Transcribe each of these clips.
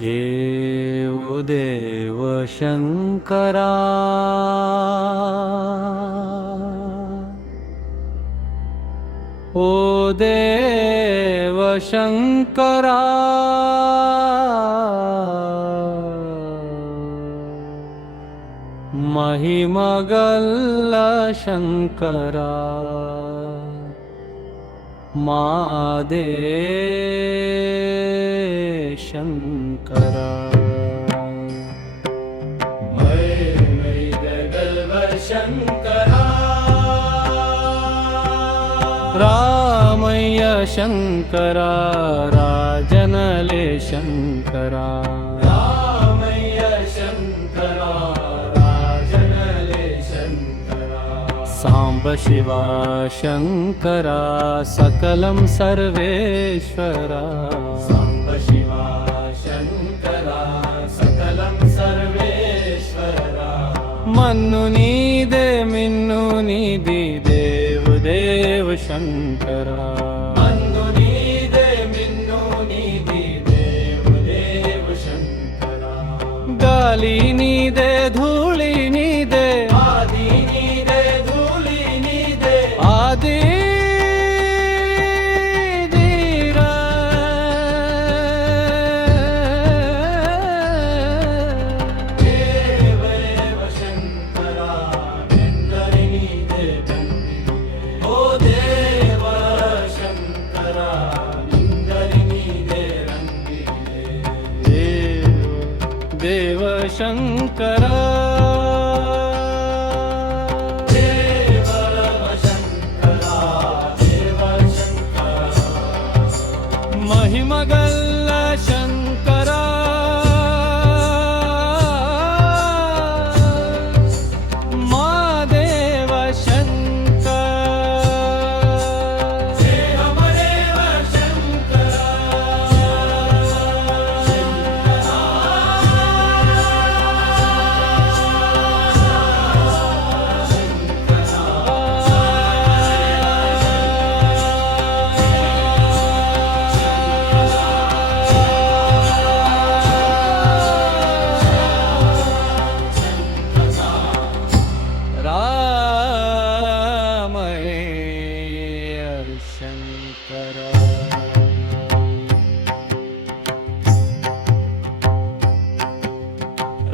देव शंकरा ओ देव शंकरा महिमगल्ल शंकरा मादे शंकरा शंकरा रामय्य शंकरा राजनले शंकरा रामय्य शंकरा राजनले शंकरा सांब शिवा शंकरा सकलं सर्वेश्वरा सांब शिवा शंकरा सकलं सर्वेश्वरा मन्नु नीदे मिन्नु नीदी देव शंकरा मन्नु नीदे मिन्नु नीदी देव शंकरा गाली नीदे धूली नीदे आदि नीदे धूली नीदे आदि देव शंकरा देव शंकरा देव शंकरा महिमगल्ल शंकरा मादेव शंकरा देव शंकरा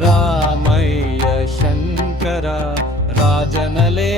रामय्य शंकरा राजनले